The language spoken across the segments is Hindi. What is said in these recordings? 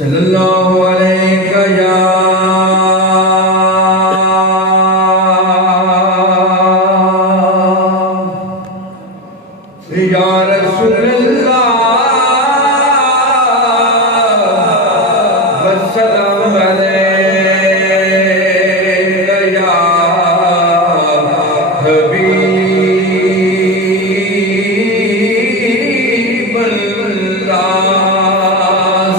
सल्लल्लाहु अलैहि या रसूलल्लाह वस्सलाम अलैका या हबीबल्लाह।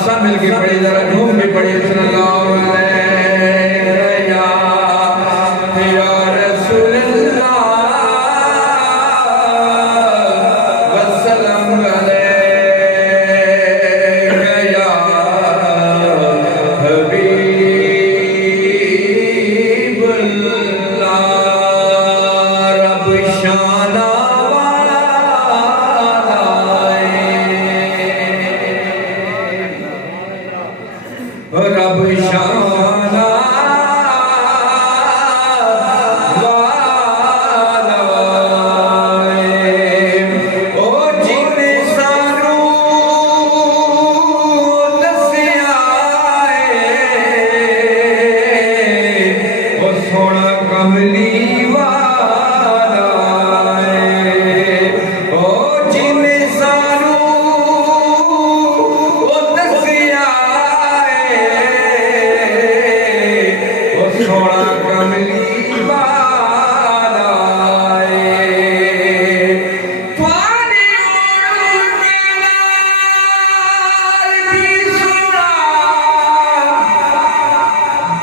सब मिलके पढ़े, जरा घूम के पढ़े सल्लल्लाहु अलैका या रसूलल्लाह वस्सलाम अलैका या हबीबल्लाह। रब शाना रब शाना ओ जिने सानू दस्सिया ओ सोना कमली वाला ओ जिने सानू ओ दस्सिया सोना कमली वाला पानी भी सोना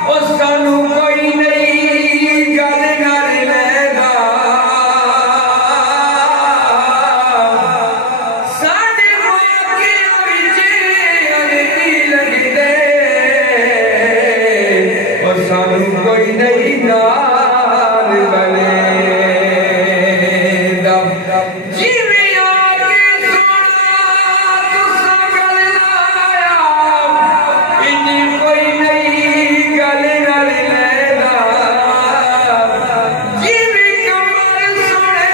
ओ सानू कोई नहीं गल कर लेगा साडे मौके विच अनकी लगदे ओ सानू कोई नहीं नाल बलेगा जिवें आके सोना तुसां गल लाया इन्नी कोई नहीं गल कर लेगा जिवें कमर सोने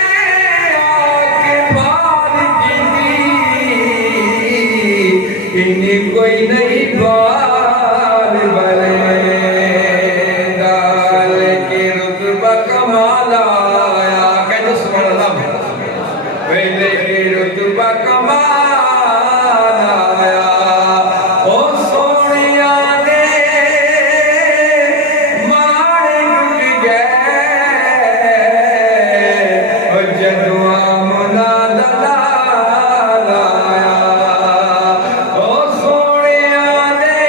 आके बात कीती इन्नी कोई नहीं बात बलेगा। लेकिन रुतबा कमाल आया कहते सुभान अल्लाह पहले की रुतबा कमाल आया ओ सोनिया दे मारे टूट गए ओ जदुआ मुना दलाल आया ओ सोनिया दे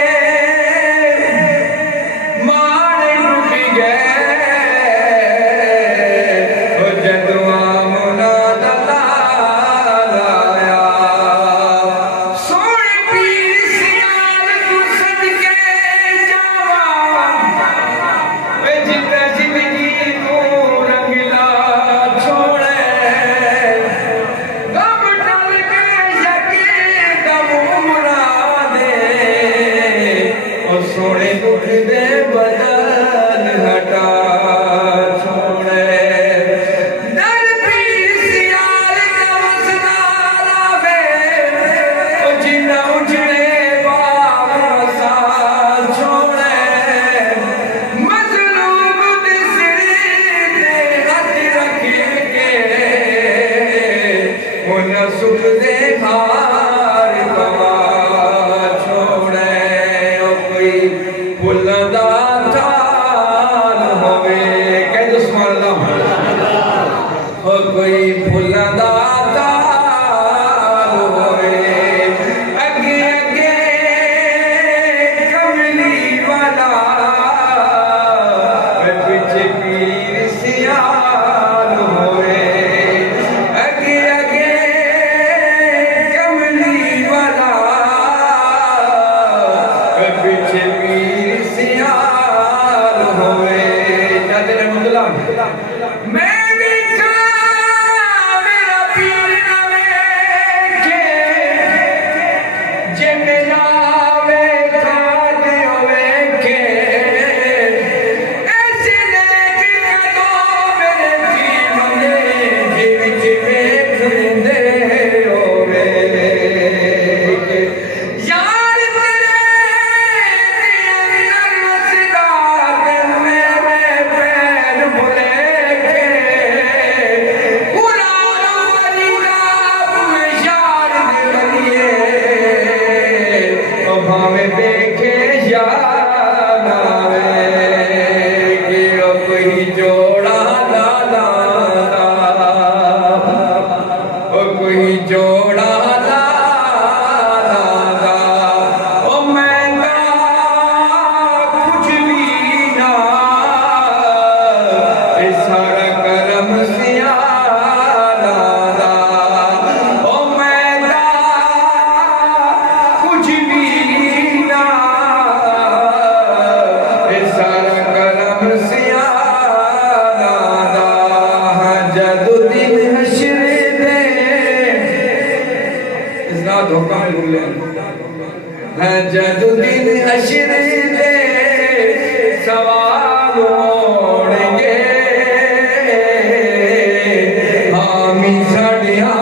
मारे टूट गए ओ जदुआ मुना दलाल आया सोने पीर सियाल तू सदके जावा वे जिंदा जिंदगी तू रंगला छोड़े गम टल के यके गम उमरा दे ओ सोने दुख दे बदन हटा छोड़े दर पीर सियाल का वसना लावे ओ जिन्ना उजड़े बाग वसा छोड़े मजलूम दे सिर ते हाथ रख के उन्हें सुख दे हार गवा छोड़े ओ कोई भुलदा था भावे देखे या ना वे कि कोई जोड़ा ला ला कोई जोड़ा ला ला ओ मैं कुछ भी ना सारा करम सिया धोखा में भूल है जदुद्दीन हशर दे सवाल होंगे हामी साड़िया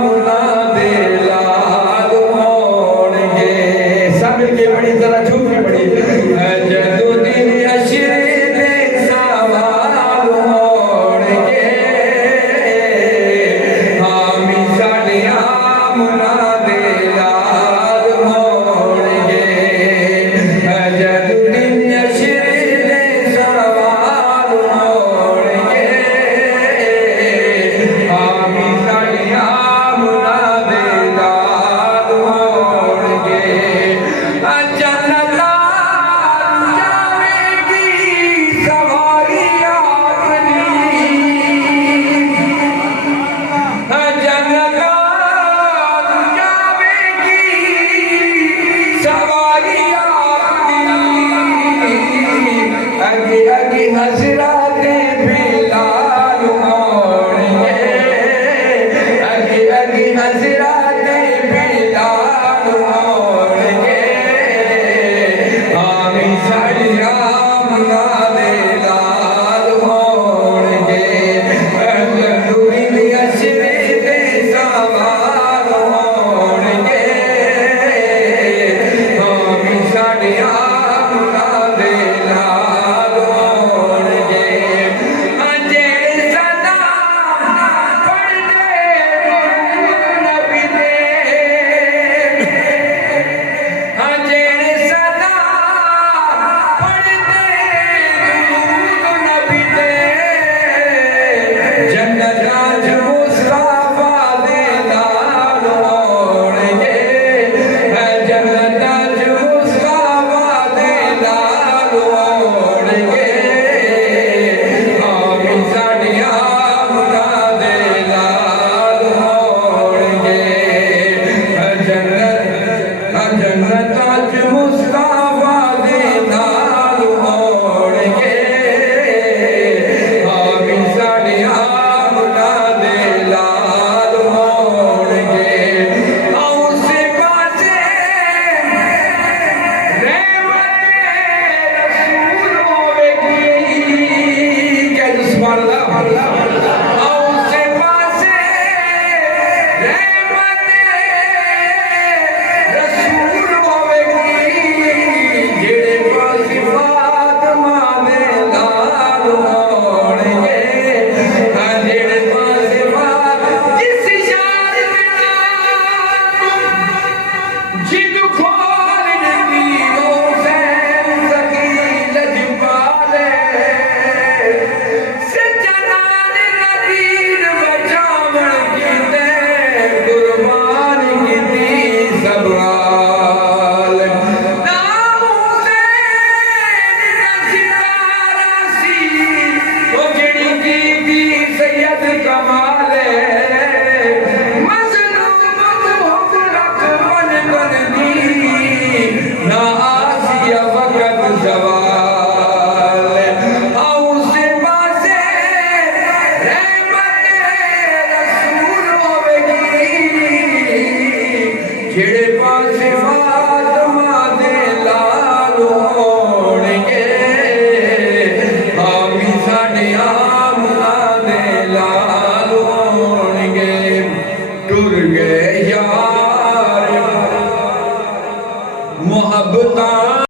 मुना दे लाल होंगे सब के बड़ी तरह झूठ बड़ी जदुद्दीन हशर दे सवाल होंगे हामी साड़िया मुना